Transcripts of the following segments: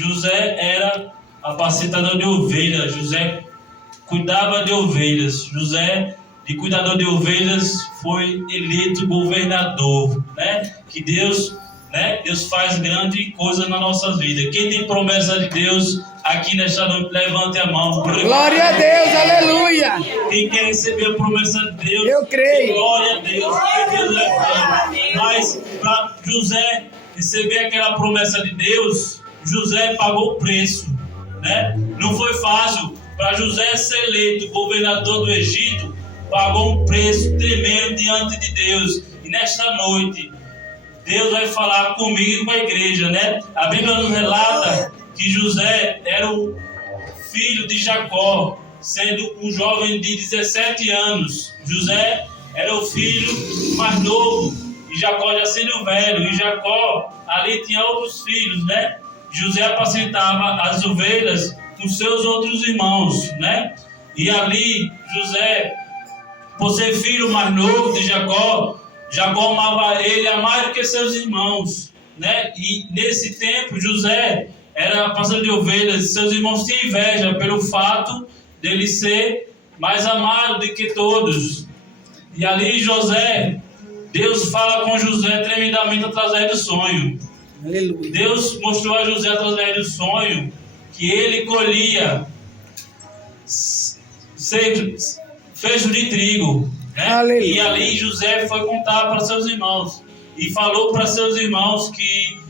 José era apacentador de ovelhas. José cuidava de ovelhas. José, de cuidador de ovelhas, foi eleito governador, né? Que Deus faz grande coisa na nossa vida. Quem tem promessa de Deus aqui nesta noite, levante a mão. Glória a Deus, aleluia. Quem quer receber a promessa de Deus, eu creio. Glória a Deus, que Deus é bom. Mas para José receber aquela promessa de Deus, José pagou o preço, né? Não foi fácil. Para José ser eleito governador do Egito, pagou um preço tremendo diante de Deus. E nesta noite, Deus vai falar comigo e com a igreja, né? A Bíblia nos relata que José era o filho de Jacó, sendo um jovem de 17 anos. José era o filho mais novo, e Jacó já sendo velho. E Jacó ali tinha outros filhos, né? José apacentava as ovelhas com seus outros irmãos, né? E ali José, por ser filho mais novo de Jacó, Jacó amava ele a mais do que seus irmãos, né? E nesse tempo José era pastor de ovelhas. Seus irmãos tinham inveja pelo fato dele ser mais amado do que todos. E ali José, Deus fala com José tremendamente através do sonho. Aleluia. Deus mostrou a José através do sonho que ele colhia fecho de trigo, né? E ali José foi contar para seus irmãos e falou para seus irmãos que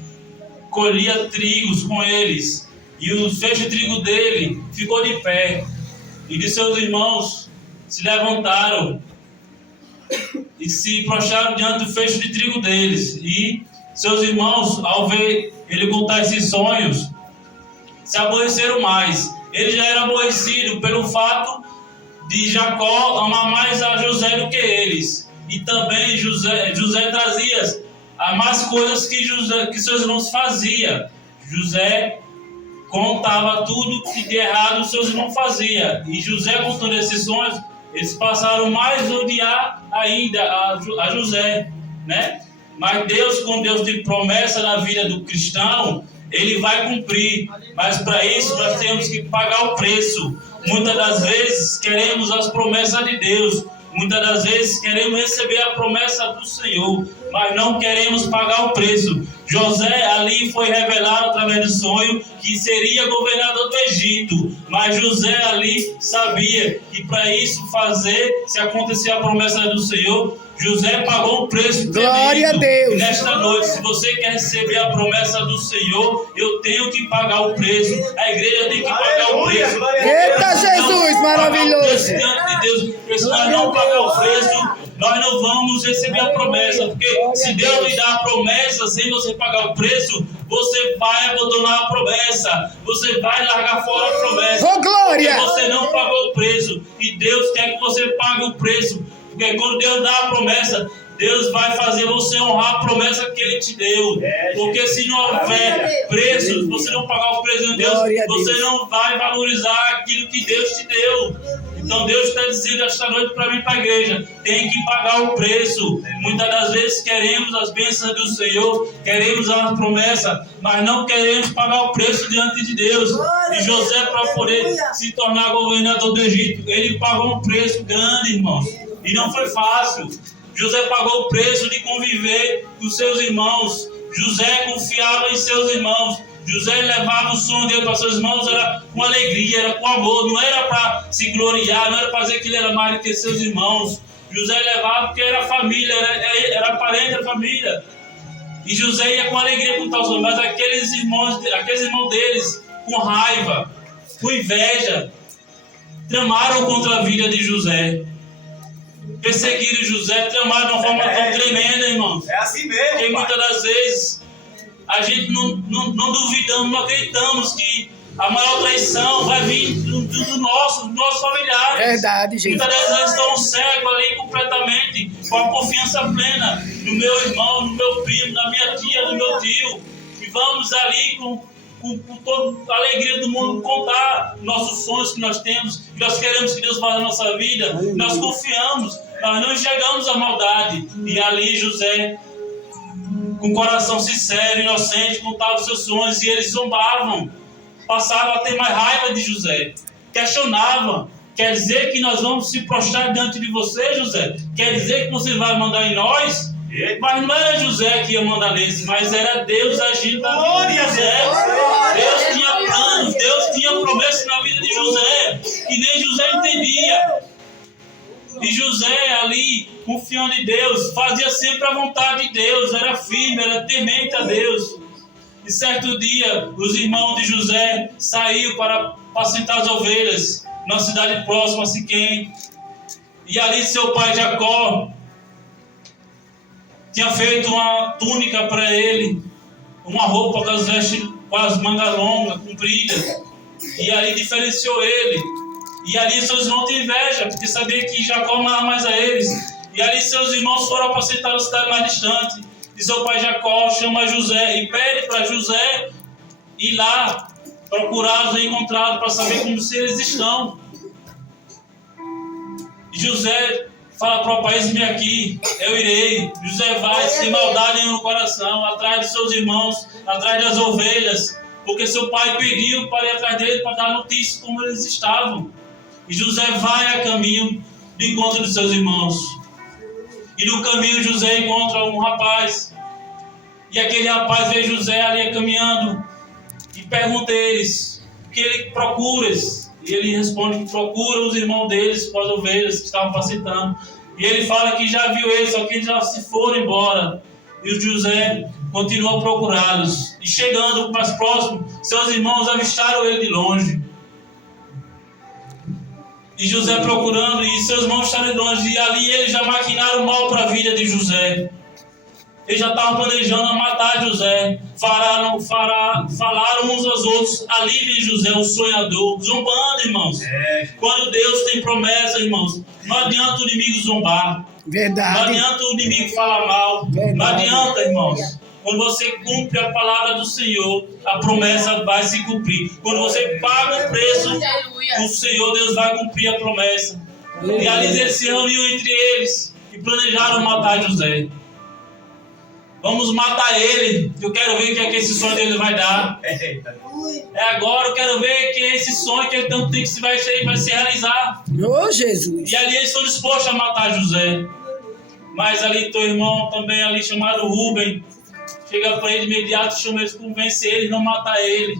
colhia trigos com eles, e o fecho de trigo dele ficou de pé, e de seus irmãos se levantaram e se prostraram diante do fecho de trigo deles. E seus irmãos, ao ver ele contar esses sonhos, se aborreceram mais. Ele já era aborrecido pelo fato de Jacó amar mais a José do que eles. E também José trazia as más coisas que seus irmãos faziam. José contava tudo que de errado seus irmãos faziam. E José, contando esses sonhos, eles passaram mais a odiar ainda a José, né? Mas Deus, com Deus de promessa na vida do cristão, Ele vai cumprir. Mas para isso nós temos que pagar o preço. Muitas das vezes queremos as promessas de Deus. Muitas das vezes queremos receber a promessa do Senhor, mas não queremos pagar o preço. José ali foi revelado através do sonho que seria governador do Egito. Mas José ali sabia que para isso fazer, se acontecer a promessa do Senhor, José pagou um preço tremendo. Glória a Deus. E nesta noite, se você quer receber a promessa do Senhor, eu tenho que pagar o preço. A igreja tem que pagar o preço. Eita Jesus, maravilhoso. Diante de Deus, porque se nós não pagar o preço, nós não vamos receber a promessa. Porque se Deus lhe dá a promessa sem você pagar o preço, você vai abandonar a promessa. Você vai largar fora a promessa. Oh, glória! Porque você não pagou o preço. E Deus quer que você pague o preço. Porque quando Deus dá a promessa, Deus vai fazer você honrar a promessa que Ele te deu. Porque se não houver preço, se você não pagar o preço de Deus, você não vai valorizar aquilo que Deus te deu. Então Deus está dizendo esta noite para mim e para a igreja, tem que pagar o preço. Muitas das vezes queremos as bênçãos do Senhor, queremos a promessa, mas não queremos pagar o preço diante de Deus. E José, para poder se tornar governador do Egito, ele pagou um preço grande, irmãos. E não foi fácil. José pagou o preço de conviver com seus irmãos. José confiava em seus irmãos. José levava o sonho dele para seus irmãos, era com alegria, era com amor. Não era para se gloriar, não era para dizer que ele era mais do que seus irmãos. José levava porque era família, era parente da família. E José ia com alegria contar o sonho. Mas aqueles irmãos deles, com raiva, com inveja, tramaram contra a vida de José. Perseguiram José, tramaram de uma forma tão tremenda, irmãos. É assim mesmo. Porque muitas das vezes a gente não duvidamos, não acreditamos que a maior traição vai vir dos nossos familiares. Verdade, gente. Muitas das vezes estamos cegos ali completamente, com a confiança plena no meu irmão, no meu primo, na minha tia, no meu tio. E vamos ali com toda a alegria do mundo contar nossos sonhos que nós temos, que nós queremos que Deus faça na nossa vida. Nós confiamos, nós não enxergamos a maldade. E ali José com coração sincero, inocente, contava os seus sonhos, e eles zombavam, passavam a ter mais raiva de José, questionavam. Quer dizer que nós vamos se prostrar diante de você, José? Quer dizer que você vai mandar em nós? Mas não era José que ia mandar neles, mas era Deus agindo na vida de José. Deus tinha planos, Deus tinha promessas na vida de José, que nem José entendia. E José ali, confiando em Deus, fazia sempre a vontade de Deus, era firme, era temente a Deus. E certo dia, os irmãos de José saíram para apacentar as ovelhas na cidade próxima a Siquém. E ali seu pai Jacó tinha feito uma túnica para ele, uma roupa com as vestes, com as mangas longas, compridas, e ali diferenciou ele. E ali seus irmãos tinham inveja, porque sabia que Jacó amava mais a eles. E ali seus irmãos foram apacentar a cidade mais distante. E seu pai Jacó chama José e pede para José ir lá procurá-los e encontrá-los para saber como se eles estão. E José fala para o pai: eis-me aqui, eu irei. José vai sem maldade no coração, atrás de seus irmãos, atrás das ovelhas, porque seu pai pediu para ir atrás dele para dar notícia como eles estavam. E José vai a caminho do encontro de seus irmãos. E no caminho José encontra um rapaz. E aquele rapaz vê José ali caminhando e pergunta a eles o que ele procura. E ele responde que procura os irmãos deles com as ovelhas que estavam apacentando. E ele fala que já viu eles, só que eles já se foram embora. E o José continua a procurá-los. E chegando mais próximo, seus irmãos avistaram ele de longe. E José procurando, e seus irmãos estavam de longe. E ali eles já maquinaram mal para a vida de José. Eles já estavam planejando matar José. Falaram uns aos outros: ali vem José, o sonhador. Zombando, irmãos. Quando Deus tem promessa, irmãos, não adianta o inimigo zombar. Verdade. Não adianta o inimigo falar mal. Verdade. Não adianta, irmãos. Quando você cumpre a palavra do Senhor, a promessa vai se cumprir. Quando você paga o preço, o Senhor, Deus vai cumprir a promessa. E ali eles se reuniram entre eles e planejaram matar José. Vamos matar ele, eu quero ver o que é que esse sonho dele vai dar. Agora eu quero ver que esse sonho que ele tanto tem que vai se realizar. Oh, Jesus. E ali eles estão dispostos a matar José. Mas ali teu irmão também ali chamado Rubem chega para ele de imediato, chama eles, convence ele a não matar ele.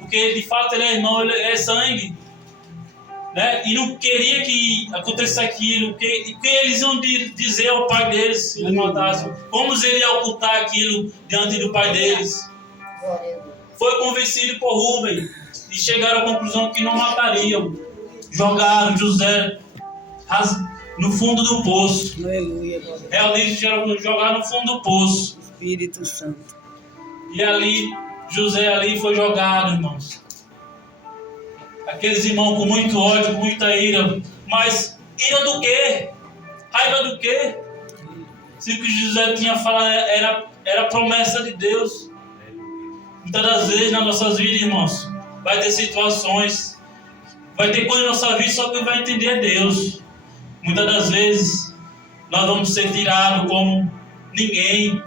Porque de fato ele é irmão, ele é sangue. Né? E não queria que acontecesse aquilo, que eles iam dizer ao pai deles se eles matassem. Como ele ia ocultar aquilo diante do pai deles? Foi convencido por Rubem e chegaram à conclusão que não matariam. Jogaram José no fundo do poço. Aleluia. Realmente jogaram no fundo do poço. Espírito Santo. E ali, José ali foi jogado, irmãos. Aqueles irmãos com muito ódio, com muita ira. Mas ira do quê? Raiva do quê? Se o que José tinha falado era promessa de Deus. Muitas das vezes nas nossas vidas, irmãos, vai ter situações, vai ter coisa na nossa vida, só quem vai entender é Deus. Muitas das vezes nós vamos ser tirados como ninguém.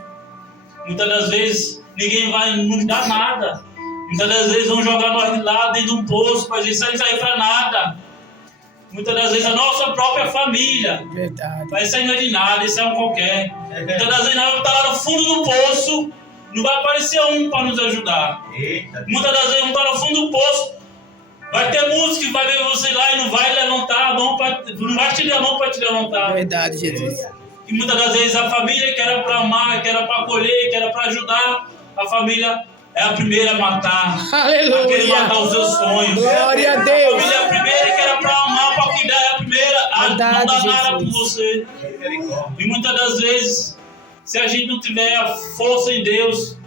Muitas das vezes ninguém vai nos dar nada. Muitas das vezes vão jogar nós de lado dentro de um poço para a gente sair para nada. Muitas das vezes a nossa própria família. Verdade. Vai sair de nada, isso é um qualquer. Muitas das vezes nós vamos estar lá no fundo do poço, não vai aparecer um para nos ajudar. Muitas das vezes vamos estar no fundo do poço, vai ter música que vai ver você lá e não vai levantar a mão, não vai te dar a mão para te levantar. Verdade, Jesus. E muitas das vezes a família que era para amar, que era para acolher, que era para ajudar, a família é a primeira a matar. Aleluia. A querer matar os seus sonhos. Glória a Deus. A família é a primeira que era para amar, para cuidar, é a primeira a Verdade, não dar nada por Jesus. você. E muitas das vezes, se a gente não tiver a força em Deus,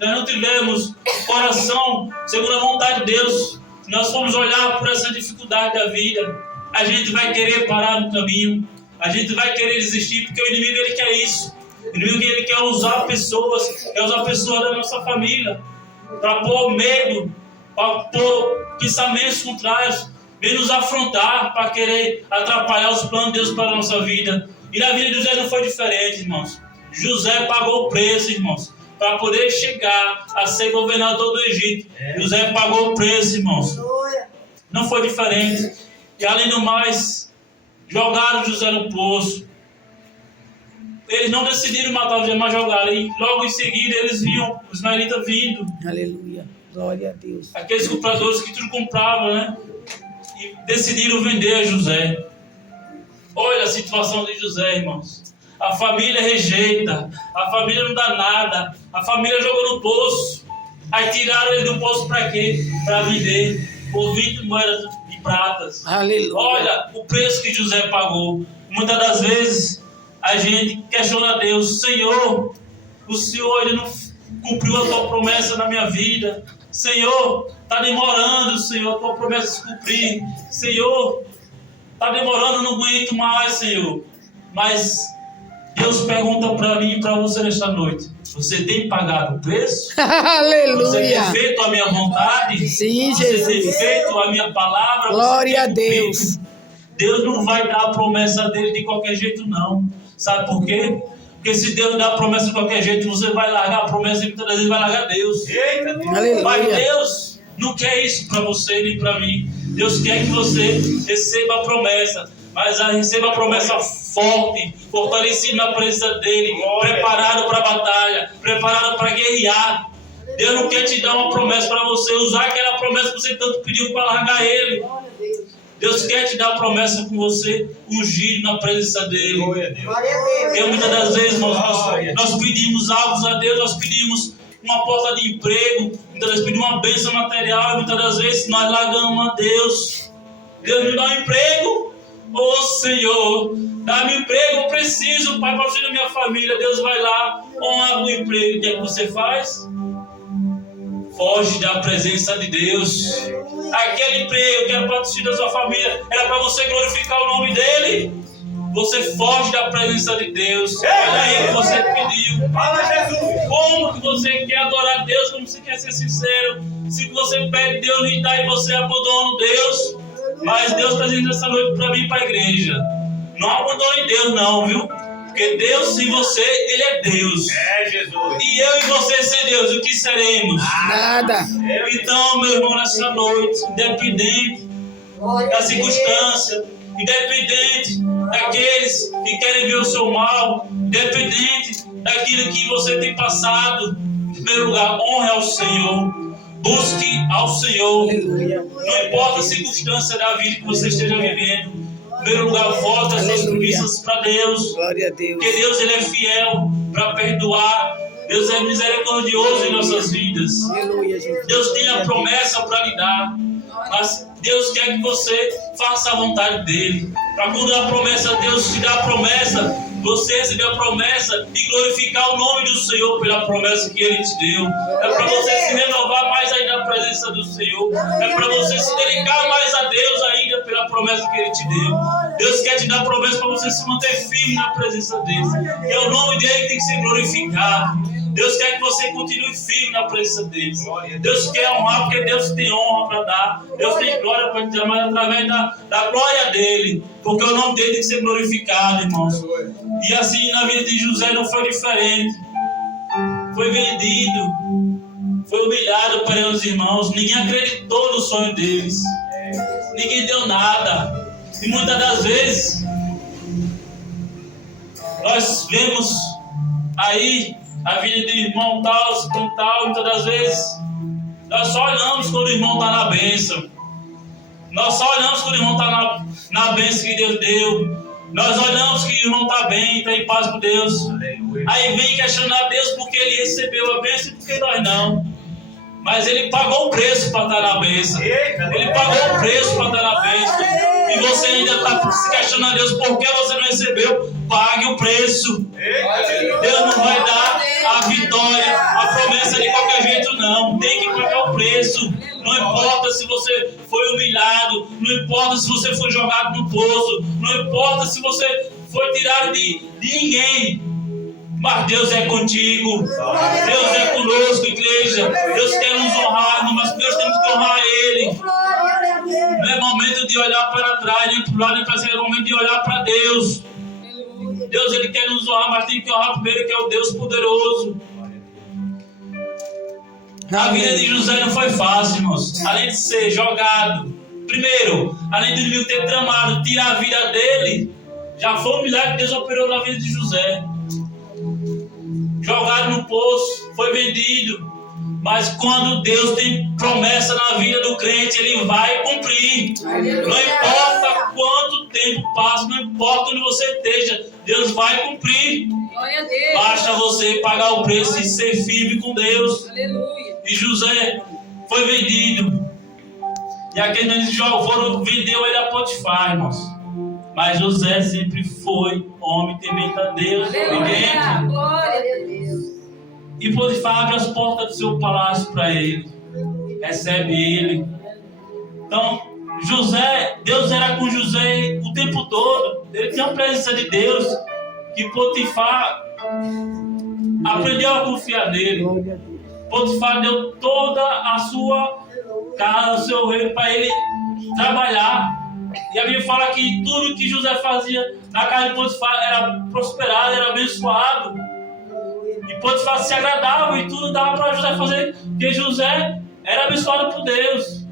nós não tivermos o coração segundo a vontade de Deus, nós formos olhar por essa dificuldade da vida, a gente vai querer parar no caminho, a gente vai querer desistir, porque o inimigo ele quer isso. O inimigo ele quer usar pessoas da nossa família para pôr medo, para pôr pensamentos contrários, vem nos afrontar para querer atrapalhar os planos de Deus para a nossa vida. E na vida de José não foi diferente, irmãos. José pagou o preço, irmãos, para poder chegar a ser governador do Egito. José pagou o preço, irmãos. Não foi diferente. E além do mais, jogaram José no poço. Eles não decidiram matar José, mas jogaram. E logo em seguida eles viam os israelitas vindo. Aleluia. Glória a Deus. Aqueles compradores que tudo compravam, né? E decidiram vender José. Olha a situação de José, irmãos. A família rejeita. A família não dá nada. A família jogou no poço. Aí tiraram ele do poço para quê? Para vender por 20 moedas de pratas. Aleluia. Olha o preço que José pagou. Muitas das vezes a gente questiona a Deus. Senhor, o Senhor ainda não cumpriu a tua promessa na minha vida. Senhor, está demorando, Senhor, a tua promessa se cumprir. Senhor, está demorando, não aguento mais, Senhor. Mas Deus pergunta para mim e para você nesta noite: você tem pagado o preço? Aleluia. Você tem feito a minha vontade? Sim, você Jesus. tem feito a minha palavra? Glória a Deus. Deus não vai dar a promessa dele de qualquer jeito, não. Sabe por quê? Porque se Deus dá a promessa de qualquer jeito, você vai largar a promessa e muitas vezes vai largar Deus. Aleluia. Mas Deus não quer isso para você nem para mim. Deus quer que você receba a promessa, mas receba a promessa forte, fortalecido na presença dele, preparado para a batalha, preparado para guerrear. Deus não quer te dar uma promessa para você usar aquela promessa que você tanto pediu para largar ele. Deus quer te dar a promessa com você ungido na presença dele. Porque muitas das vezes nós pedimos algo a Deus, nós pedimos uma porta de emprego, muitas vezes pedimos uma bênção material, e muitas das vezes nós largamos a Deus. Deus me dá um emprego. Oh Senhor, dá-me um emprego, eu preciso, Pai, para auxiliar minha família. Deus vai lá, honra o emprego. O que é que você faz? Foge da presença de Deus. Aquele emprego que era para auxiliar da sua família, era para você glorificar o nome dele. Você foge da presença de Deus. Olha aí o que você pediu. Fala, Jesus. Como que você quer adorar Deus? Como você quer ser sincero? Se você pede, Deus lhe dá e você abandona Deus. Mas Deus está dizendo essa noite para mim e para a igreja: não abandone Deus não, viu? Porque Deus em você, Ele é Deus. É, Jesus. E eu e você sem Deus, o que seremos? Nada. Então, meu irmão, nessa noite, independente da circunstância, independente daqueles que querem ver o seu mal, independente daquilo que você tem passado, em primeiro lugar, honre ao Senhor. Busque ao Senhor. Aleluia. Não importa a circunstância da vida que você esteja vivendo. Em primeiro lugar, volte as suas preguiças para Deus. Glória a Deus. Porque Deus, Ele é fiel para perdoar. Deus é misericordioso em nossas vidas. Aleluia, Jesus. Deus tem a promessa para lhe dar. Mas Deus quer que você faça a vontade dEle. Para quando a promessa, Deus te dá a promessa, você receber a promessa e glorificar o nome do Senhor pela promessa que Ele te deu. É para você se renovar mais ainda na presença do Senhor. É para você se dedicar mais a Deus ainda pela promessa que Ele te deu. Deus quer te dar a promessa para você se manter firme na presença dEle. E o nome dEle tem que ser glorificado. Deus quer que você continue firme na presença dEle. Deus quer honrar, porque Deus tem honra para dar. Deus tem glória para te dar, mas através da glória dEle. Porque o nome dEle tem que ser glorificado, irmãos. E assim na vida de José não foi diferente. Foi vendido, foi humilhado pelos irmãos. Ninguém acreditou no sonho deles. Ninguém deu nada. E muitas das vezes nós vemos aí a vida de irmão tal, muitas das vezes nós só olhamos quando o irmão está na bênção. Nós só olhamos quando o irmão está na bênção que Deus deu. Nós olhamos que o irmão está bem, está em paz com Deus. Aleluia. Aí vem questionar Deus porque ele recebeu a bênção e porque nós não. Mas ele pagou o preço para estar na bênção. Ele pagou o preço para estar na bênção. E você ainda está se questionando Deus por que você não recebeu. Pague o preço. Deus não vai dar a vitória, a promessa de qualquer jeito não. Tem que pagar o preço. Não importa se você foi humilhado, não importa se você foi jogado no poço, não importa se você foi tirado de ninguém. Mas Deus é contigo. Deus é conosco, igreja. Deus quer nos honrar, mas Deus temos que honrar Ele. Não é momento de olhar para trás, nem para o lado, nem para cima. É momento de olhar para Deus. Deus, Ele quer nos honrar, mas tem que honrar primeiro, que é o Deus poderoso. A vida de José não foi fácil, irmãos. Além de ser jogado, primeiro, além do inimigo ter tramado tirar a vida dele, já foi um milagre que Deus operou na vida de José. Jogado no poço, foi vendido. Mas quando Deus tem promessa na vida do crente, Ele vai cumprir. Aleluia. Não importa quanto tempo passa, não importa onde você esteja, Deus vai cumprir. Glória a Deus. Basta você pagar o preço e ser firme com Deus. Aleluia. E José foi vendido. E aqueles foram vendeu ele a Potifar, irmãos. Mas José sempre foi homem temente a Deus. Aleluia. Glória a Deus. E Potifar abre as portas do seu palácio para ele. Recebe ele. Então, José, Deus era com José o tempo todo. Ele tinha a presença de Deus. Que Potifar aprendeu a confiar nele. Potifar deu toda a sua casa, o seu reino para ele trabalhar. E a Bíblia fala que tudo que José fazia na casa de Potifar era prosperado, era abençoado. E Potifar se agradava e tudo dava para José fazer, porque José era abençoado por Deus.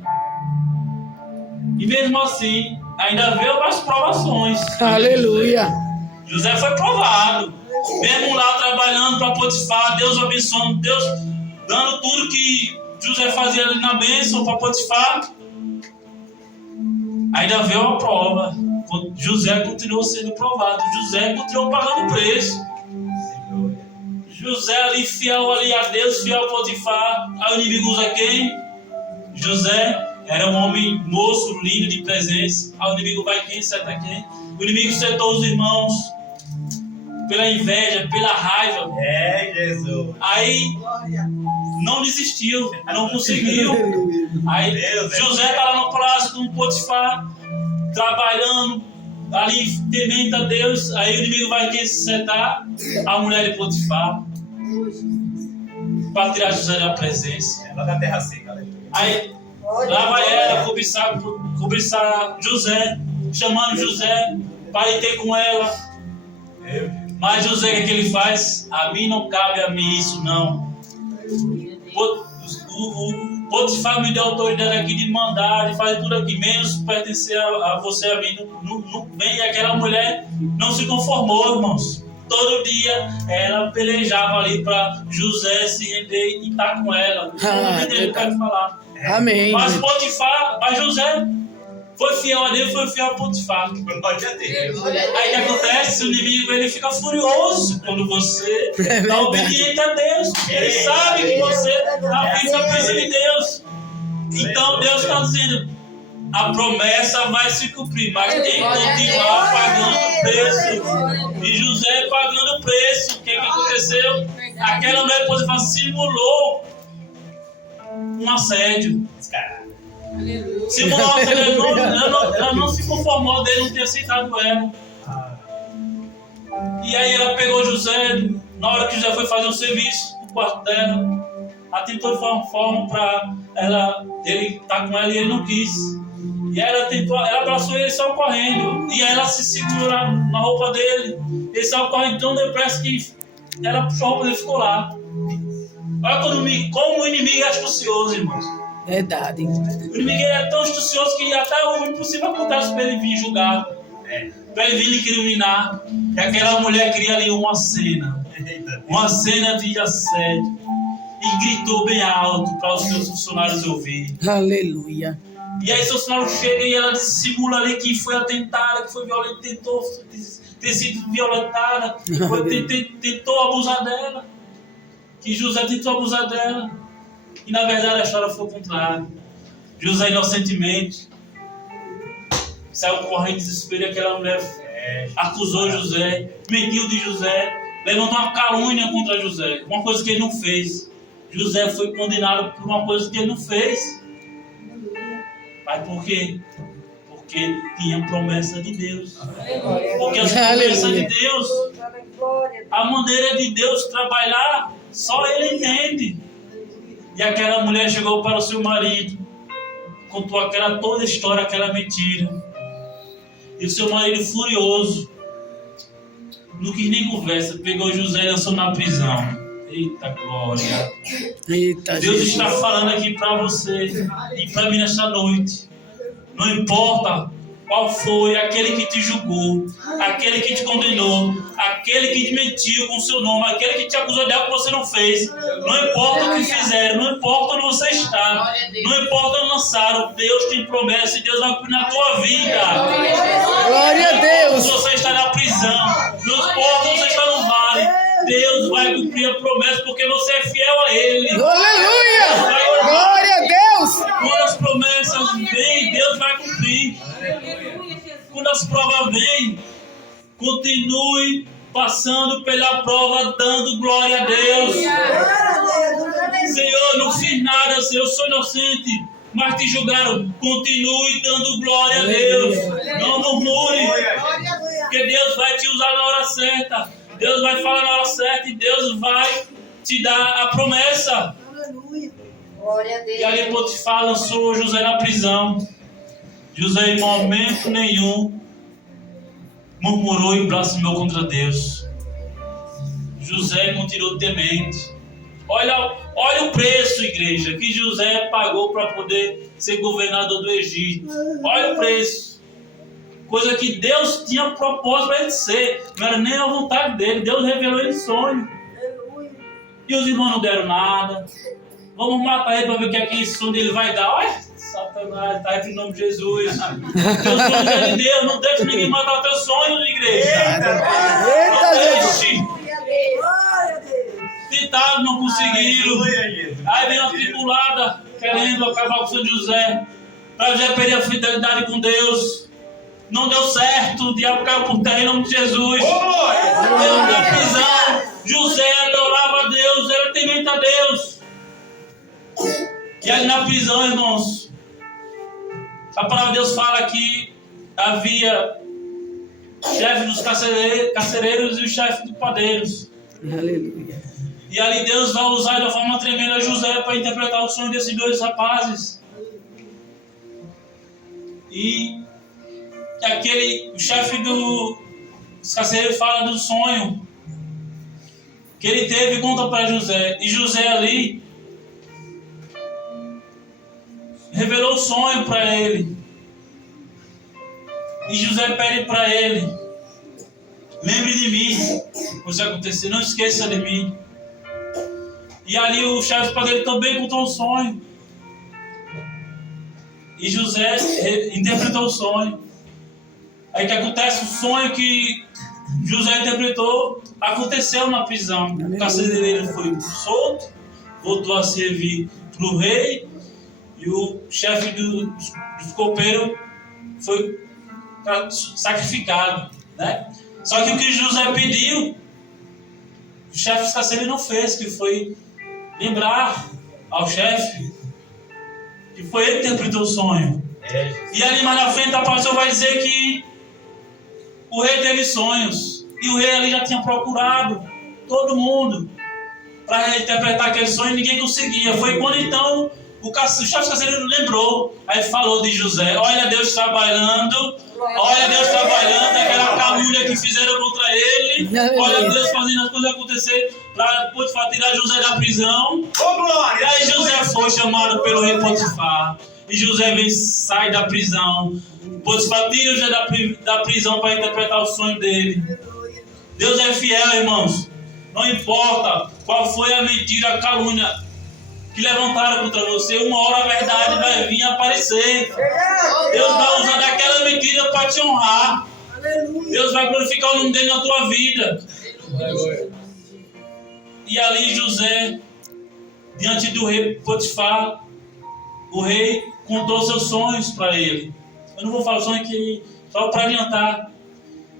E mesmo assim, ainda veio mais provações. Aleluia. José foi provado. Mesmo lá trabalhando para Potifar, Deus abençoando, Deus dando tudo que José fazia ali na bênção para Potifar. Ainda veio a prova. José continuou sendo provado. José continuou pagando o preço. José ali fiel ali a Deus, fiel a Potifar. Aí o inimigo usa quem? José era um homem moço, lindo de presença. Aí o inimigo vai quem? Seta quem? O inimigo setou os irmãos pela inveja, pela raiva. Jesus. Aí não desistiu, não conseguiu. Aí José está lá no palácio com Potifar, trabalhando ali, temente a Deus. Aí o inimigo vai quem se setar? A mulher de Potifar, para tirar José da presença. Lá da terra seca. Aí lá vai ela cobiçar José, chamando José para ir ter com ela. Mas José, o que ele faz? A mim não cabe a mim isso, não. O Potifar me deu autoridade aqui de mandar, de fazer tudo aqui, menos pertencer a você, a mim. Não vem. E aquela mulher não se conformou, irmãos. Todo dia ela pelejava ali para José se render e estar com ela. Ele quer falar. Amém. Mas Potifar, mas José foi fiel a Deus, foi fiel a Potifar. Não pode ter. Aí o que acontece? O inimigo ele fica furioso quando você está obediente a Deus. Ele sabe que você está vindo a presença de Deus. Então Deus está dizendo: a promessa vai se cumprir, mas tem que continuar pagando o preço. E José pagando o preço. O que aconteceu? Aquela mulher Potifar simulou um assédio. Simulou um assédio. Ela não se conformou dele não ter aceitado ela. E aí ela pegou José. Na hora que José foi fazer um serviço no quarto dela, ela tentou de uma forma para ele estar com ela e ele não quis. E aí ela abraçou ele e saiu correndo. E aí ela se segurou na roupa dele. Ele saiu correndo tão depressa que ela puxou a roupa dele e ficou lá. Olha como o inimigo é astucioso, irmãos. Verdade. O inimigo é tão astucioso que até o impossível acontece para ele vir julgar. Para ele vir lhe incriminar. E aquela mulher cria ali uma cena de assédio. E gritou bem alto para os seus funcionários ouvirem. Aleluia. E aí seu funcionário chega e ela dissimula ali que foi atentada, que foi violenta, tentou ter sido violentada, tentou abusar dela. Que José tentou abusar dela. E na verdade a história foi o contrário. José inocentemente saiu correndo em desespero e aquela mulher acusou José, mentiu de José, levantou uma calúnia contra José, uma coisa que ele não fez. José foi condenado por uma coisa que ele não fez. Mas por quê? Porque tinha promessa de Deus. Porque as promessas de Deus, a maneira de Deus trabalhar, só Ele entende. E aquela mulher chegou para o seu marido, contou toda a história, aquela mentira. E o seu marido furioso não quis nem conversa, pegou José e lançou na prisão. Eita glória! Eita, Deus Jesus. está falando aqui para você e para mim nesta noite. Não importa qual foi aquele que te julgou, aquele que te condenou, aquele que te mentiu com o seu nome, aquele que te acusou de algo que você não fez. Não importa o que fizeram, não importa onde você está, não importa onde lançaram, Deus tem promessa e Deus vai cumprir na tua vida. Glória a Deus. Se você está na prisão, não importa se você está no vale, Deus vai cumprir a promessa porque você é fiel a Ele. Aleluia. Glória a Deus. Quando as promessas vêm, Deus vai cumprir. Quando as provas vêm, continue passando pela prova, dando glória a Deus. Senhor, não fiz nada, Senhor, eu sou inocente, mas te julgaram. Continue dando glória a Deus. Não murmure, porque Deus vai te usar na hora certa. Deus vai falar na hora certa e Deus vai te dar a promessa. Glória a Deus. E ali Potifar lançou José na prisão. José em momento nenhum murmurou e blasfemou contra Deus. José continuou temente. Olha o preço, igreja, que José pagou para poder ser governador do Egito. Olha o preço. Coisa que Deus tinha propósito para ele ser. Não era nem a vontade dele. Deus revelou ele em sonho. E os irmãos não deram nada. Vamos matar ele para ver o que é que esse sonho dele vai dar. Olha, Satanás, está aí em nome de Jesus. Teu sonho é de Deus. Não deixe ninguém matar o teu sonho, igreja. Não deixe. Tentaram, não conseguiram. Aí vem a tripulada querendo acabar com o São José. Para José perder a fidelidade com Deus. Não deu certo. O diabo caiu por terra em nome de Jesus. Deu na prisão. José adorava a Deus. Era temente a Deus. E ali na prisão, irmãos, a palavra de Deus fala que havia chefe dos carcereiros e o chefe dos padeiros. Aleluia. E ali Deus vai usar de uma forma tremenda José para interpretar o sonho desses dois rapazes. E o chefe dos carcereiros fala do sonho que ele teve e conta para José. E José ali revelou o sonho para ele. E José pede para ele: lembre de mim, quando isso acontecer, não esqueça de mim. E ali o chefe do padeiro também contou o sonho. E José interpretou o sonho. Aí que acontece, o sonho que José interpretou aconteceu na prisão. O carcereiro foi solto, voltou a servir para o rei. E o chefe dos copeiros foi sacrificado, né? Só que o que José pediu, o chefe dos carcereiros não fez, que foi lembrar ao chefe que foi ele que interpretou o sonho. E ali mais na frente a palavra vai dizer que o rei teve sonhos. E o rei ali já tinha procurado todo mundo para interpretar aquele sonho e ninguém conseguia. Foi quando então o chefe carcereiro lembrou, aí falou de José: olha Deus trabalhando, olha Deus trabalhando, aquela calúnia que fizeram contra ele, olha Deus fazendo as coisas acontecer para Potifar tirar José da prisão. E aí José foi chamado pelo rei Potifar, e José sai da prisão. Potifar tira José da prisão para interpretar o sonho dele. Deus é fiel, irmãos. Não importa qual foi a mentira, a calúnia que levantaram contra você, uma hora a verdade vai vir aparecer. Deus vai usar daquela mentira para te honrar. Deus vai glorificar o nome dele na tua vida. E ali José, diante do rei Potifar, o rei contou seus sonhos para ele. Eu não vou falar o sonho aqui, só para adiantar.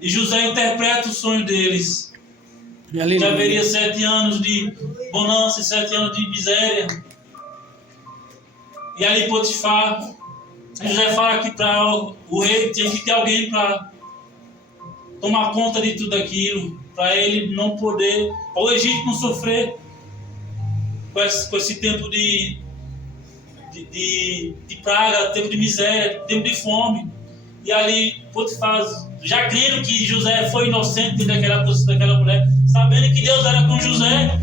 E José interpreta o sonho deles. Que haveria 7 anos de bonança e 7 anos de miséria. E ali Potifar, José fala que para o rei tinha que ter alguém para tomar conta de tudo aquilo, para ele não poder, para o Egito não sofrer com esse tempo de praga, tempo de miséria, tempo de fome. E ali Potifar já crendo que José foi inocente daquela mulher, sabendo que Deus era com José,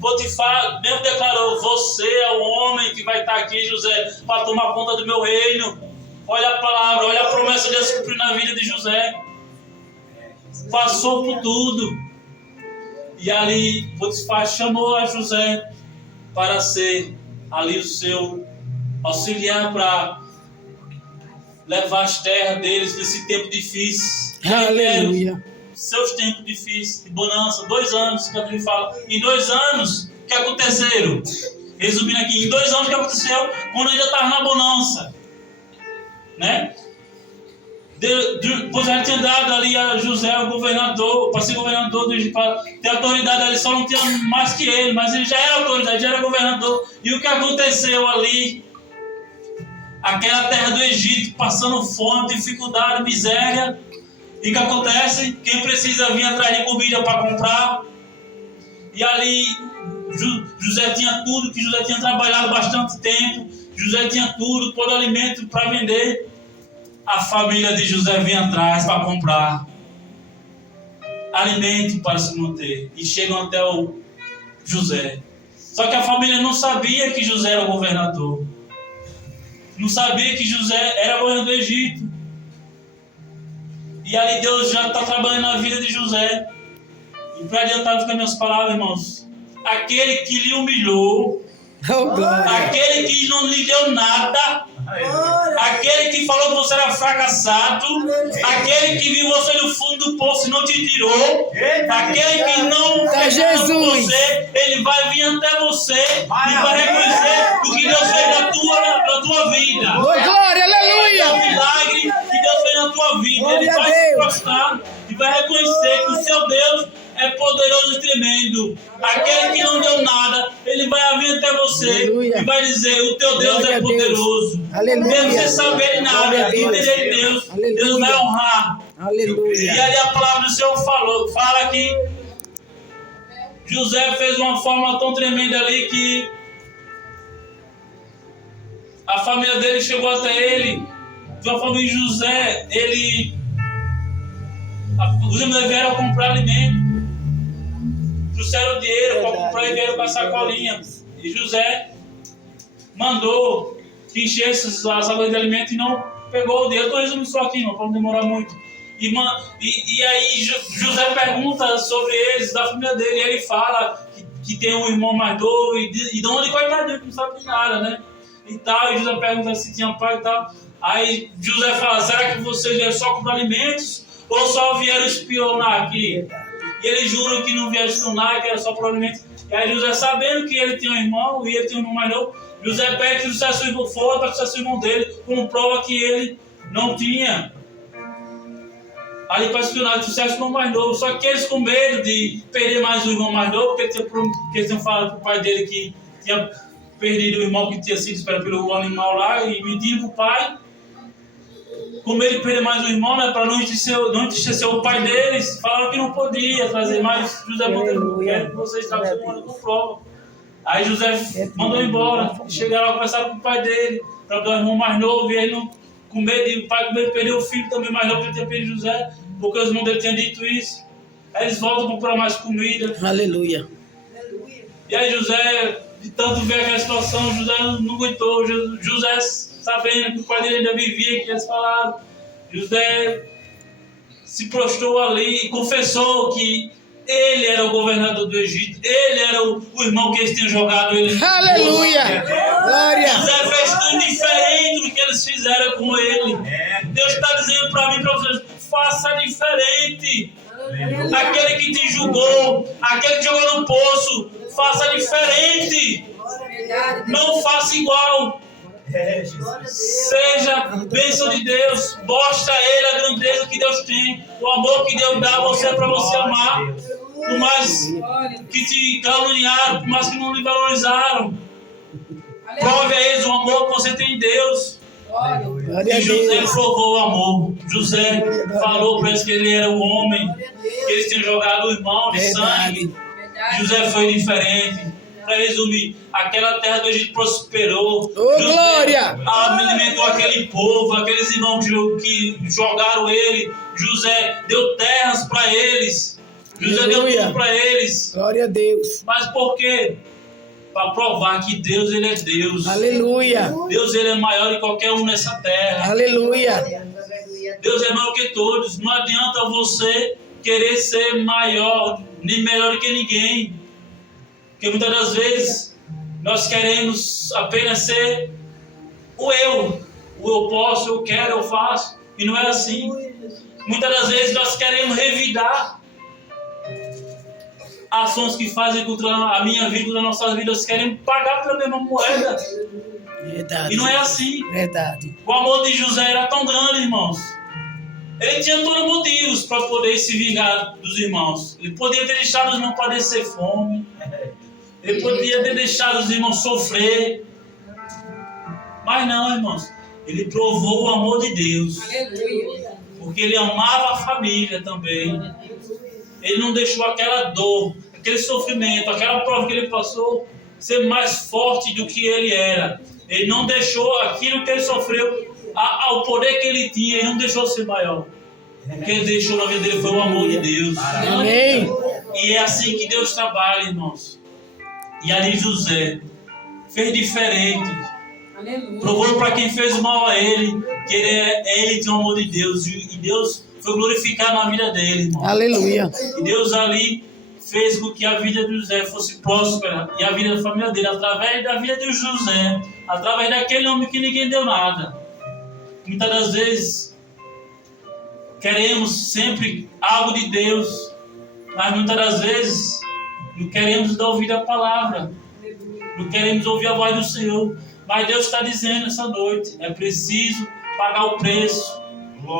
Potifar mesmo declarou: você é o homem que vai estar aqui, José, para tomar conta do meu reino. Olha a palavra, olha a promessa de Deus cumprir na vida de José. Passou por tudo. E ali Potifar chamou a José para ser ali o seu auxiliar, para levar as terras deles nesse tempo difícil. Aleluia. Seus tempos difíceis, de bonança, 2 anos, que a Bíblia fala. Em 2 anos, o que aconteceram? Resumindo aqui, em 2 anos, o que aconteceu? Quando ainda estava na bonança, né? Depois já tinha dado ali a José, o governador, para ser governador, para ter autoridade ali, só não tinha mais que ele, mas ele já era autoridade, já era governador. E o que aconteceu ali? Aquela terra do Egito, passando fome, dificuldade, miséria. E o que acontece? Quem precisa vir atrás de comida para comprar. E ali José tinha tudo, que José tinha trabalhado bastante tempo. José tinha tudo, todo alimento para vender. A família de José vinha atrás para comprar alimento para se manter. E chegam até o José. Só que a família não sabia que José era o governador. Não sabia que José era governador do Egito. E ali Deus já está trabalhando na vida de José. E para adiantar com as minhas palavras, irmãos, aquele que lhe humilhou, aquele que não lhe deu nada, aquele que falou que você era fracassado, aquele que viu você no fundo do poço e não te tirou, aquele que não fez nada por você, ele vai vir até você e vai reconhecer o que Deus fez na tua vida. Glória, aleluia! O milagre que Deus fez na tua vida. Ele vai se prostrar e vai reconhecer que o seu Deus é poderoso e tremendo. Aquele que não deu nada, ele vai vir até você, aleluia, e vai dizer: o teu Deus glória é poderoso. Mesmo sem saber de nada, entender de Deus, aleluia, Deus vai honrar. Aleluia. E ali a palavra do Senhor fala que José fez uma forma tão tremenda ali que a família dele chegou até ele. De uma família de José, os irmãos vieram comprar alimento, trouxeram dinheiro para comprar e vieram com a sacolinha. E José mandou que enchesse a sacola de alimento e não pegou o dinheiro. Estou resumindo só aqui, para não demorar muito. E aí José pergunta sobre eles, da família dele, e ele fala que tem um irmão mais novo, e de onde coitado dele, não sabe de nada, né? E tal, e José pergunta se tinha pai e tal. Aí José fala: será que vocês vieram só comprar alimentos ou só vieram espionar aqui? E eles juram que não vieram espionar, que era só por alimentos. E aí José, sabendo que ele tinha um irmão e ele tinha um irmão mais novo, José pede que trouxesse o irmão fora para trouxesse o irmão dele, como prova que ele não tinha. Ali para espionar, trouxesse o irmão mais novo. Só que eles, com medo de perder mais o irmão mais novo, porque eles tinham falado para o pai dele que tinha perdido o irmão que tinha sido esperado pelo animal lá, e mentiram para o pai. Com medo de perder mais um irmão, né, para não entristecer o pai deles, falaram que não podia trazer mais. José mandou: quero que vocês tragam com prova. Aí José mandou embora. Chegaram a conversar com o pai dele, para dar o irmão mais novo, e ele, com medo de perder o filho também mais novo, que ele tinha perdido José, porque os irmãos dele tinham dito isso. Aí eles voltam para procurar mais comida. Aleluia. E aí José, de tanto ver aquela situação, José não aguentou. José, sabendo que o pai dele ainda vivia, que eles falaram, José se prostrou ali e confessou que ele era o governador do Egito, ele era o irmão que eles tinham jogado ele. Aleluia! Glória! José fez tudo diferente do que eles fizeram com ele. Deus está dizendo para mim e para vocês: faça diferente. Aquele que te julgou, aquele que te jogou no poço, faça diferente. Não faça igual. Seja bênção de Deus. Mostre a Ele a grandeza que Deus tem, o amor que Deus dá a você para você amar. Por mais que te caluniaram, por mais que não lhe valorizaram, prove a eles o amor que você tem em Deus. E José provou o amor. José falou para eles que ele era o homem, que eles tinham jogado o irmão de sangue. José foi diferente. para resumir, aquela terra do Egito prosperou. Ô, glória! Alimentou aquele povo, aqueles irmãos que jogaram ele. José deu terras para eles. José deu tudo para eles. Glória a Deus. Mas por quê? Para provar que Deus, ele é Deus. Aleluia. Deus, ele é maior que qualquer um nessa terra. Aleluia. Deus é maior que todos. Não adianta você querer ser maior, nem melhor que ninguém. Porque muitas das vezes nós queremos apenas ser o eu. O eu posso, eu quero, eu faço. E não é assim. Muitas das vezes nós queremos revidar ações que fazem contra a minha vida, contra as nossas vidas, querem pagar pela mesma moeda. Verdade. E não é assim. Verdade. O amor de José era tão grande, irmãos. Ele tinha todos os motivos para poder se vingar dos irmãos. Ele podia ter deixado os irmãos padecer fome. Ele podia ter deixado os irmãos sofrer. Mas não, irmãos. Ele provou o amor de Deus. Porque ele amava a família também. Ele não deixou aquela dor, aquele sofrimento, aquela prova que ele passou ser mais forte do que ele era. Ele não deixou aquilo que ele sofreu, ao poder que ele tinha, ele não deixou ser maior. O que ele deixou na vida dele foi o amor de Deus. Amém. E é assim que Deus trabalha, irmãos. E ali José fez diferente. Provou para quem fez mal a ele, que ele tinha o amor de Deus. E Deus foi glorificado na vida dele, irmão. Aleluia. E Deus ali fez com que a vida de José fosse próspera. E a vida da família dele, através da vida de José, através daquele homem que ninguém deu nada. Muitas das vezes queremos sempre algo de Deus, mas muitas das vezes não queremos dar ouvido à palavra, não queremos ouvir a voz do Senhor. Mas Deus está dizendo essa noite: é preciso pagar o preço,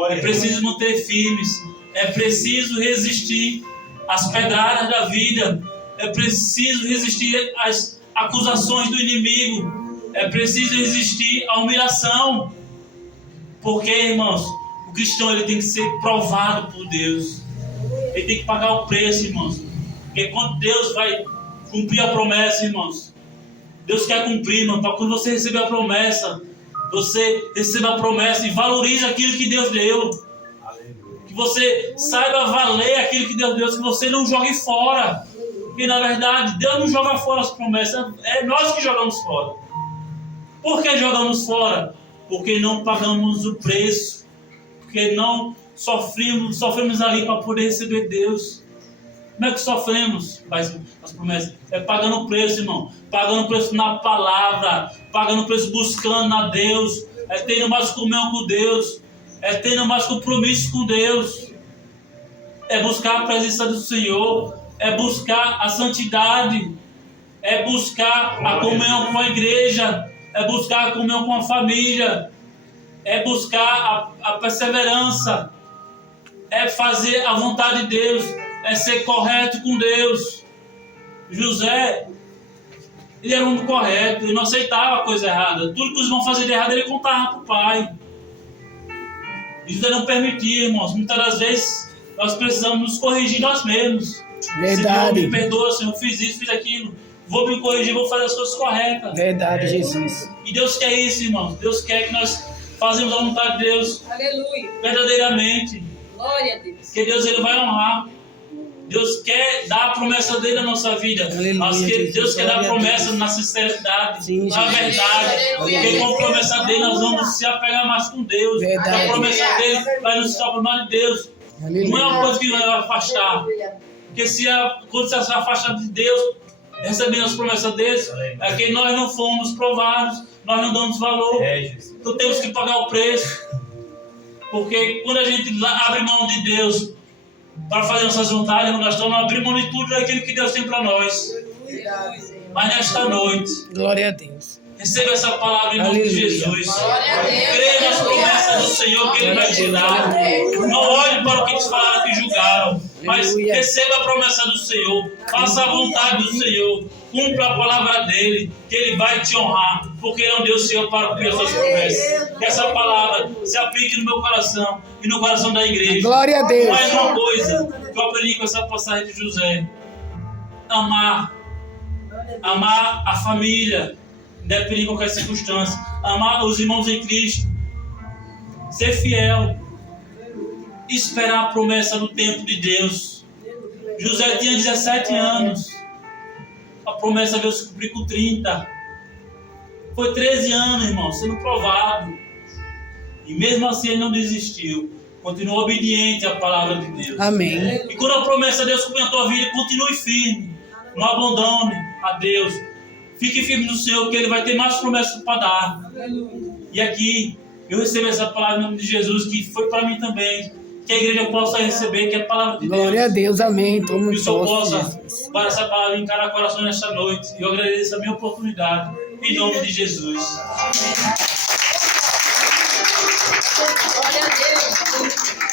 é preciso manter firmes, é preciso resistir às pedradas da vida, é preciso resistir às acusações do inimigo, é preciso resistir à humilhação. Porque, irmãos, o cristão ele tem que ser provado por Deus, ele tem que pagar o preço, irmãos. Porque quando Deus vai cumprir a promessa, irmãos, Deus quer cumprir, irmão, para quando você receber a promessa, você receba a promessa e valorize aquilo que Deus deu. Aleluia. Que você saiba valer aquilo que Deus deu, que você não jogue fora. Porque na verdade, Deus não joga fora as promessas, é nós que jogamos fora. Por que jogamos fora? Porque não pagamos o preço, porque não sofremos ali para poder receber Deus. Como é que sofremos? As promessas. É pagando o preço, irmão. Pagando o preço na palavra. Pagando o preço buscando a Deus. É tendo mais comunhão com Deus. É tendo mais compromisso com Deus. É buscar a presença do Senhor. É buscar a santidade. É buscar a comunhão com a igreja. É buscar a comunhão com a família. É buscar a perseverança. É fazer a vontade de Deus. É ser correto com Deus. José, ele era um homem correto, ele não aceitava a coisa errada. Tudo que os irmãos faziam de errado, ele contava para o pai. E José não permitia, irmãos. Muitas das vezes, nós precisamos nos corrigir nós mesmos. Verdade. Senhor, me perdoa, Senhor, fiz isso, fiz aquilo. Vou me corrigir, vou fazer as coisas corretas. Verdade, Jesus. E Deus quer isso, irmãos. Deus quer que nós façamos a vontade de Deus. Aleluia. Verdadeiramente. Glória a Deus. Porque Deus ele vai honrar. Deus quer dar a promessa dele na nossa vida. Aleluia, mas que Deus quer dar a promessa Deus. Na sinceridade, Sim, na Jesus. verdade. Porque com a promessa dele nós vamos se apegar mais com Deus. Verdade. A promessa dele vai nos aproximar de Deus. Aleluia. Não é uma coisa que vai afastar. Porque quando você se afasta de Deus, recebendo as promessas dele, é que nós não fomos provados, nós não damos valor. Então temos que pagar o preço. Porque quando a gente abre mão de Deus para fazer nossas vontades, nós estamos abrindo mão de tudo daquilo que Deus tem para nós. Mas nesta noite, Glória a Deus. receba essa palavra em nome de Jesus. Creia nas promessas do Senhor que Ele vai te dar. Não olhe para o que te falaram, que julgaram, mas Aleluia. receba a promessa do Senhor. Faça a vontade do Senhor. Cumpra a palavra dele, que Ele vai te honrar, porque Ele é um Deus Senhor para cumprir as suas promessas. Que essa palavra se aplique no meu coração e no coração da igreja. Glória a Deus. Mais uma coisa que eu aprendi com essa passagem de José: amar Amar a família, independente de qualquer circunstância. Amar os irmãos em Cristo. Ser fiel. Esperar a promessa do tempo de Deus. José tinha 17 anos. A promessa veio se cumprir com 30. Foi 13 anos, irmão, sendo provado. E mesmo assim ele não desistiu. Continuou obediente à palavra de Deus. Amém. E quando a promessa de Deus cumprir na tua vida, continue firme. Não abandone a Deus. Fique firme no Senhor, que Ele vai ter mais promessas para dar. E aqui, eu recebo essa palavra em nome de Jesus, que foi para mim também. Que a igreja possa receber, que é a palavra de Deus. Glória a Deus, amém. Toma Que o Senhor possa posse. para essa palavra em cada coração nesta noite. E eu agradeço a minha oportunidade. Em nome de Jesus. Glória a Deus.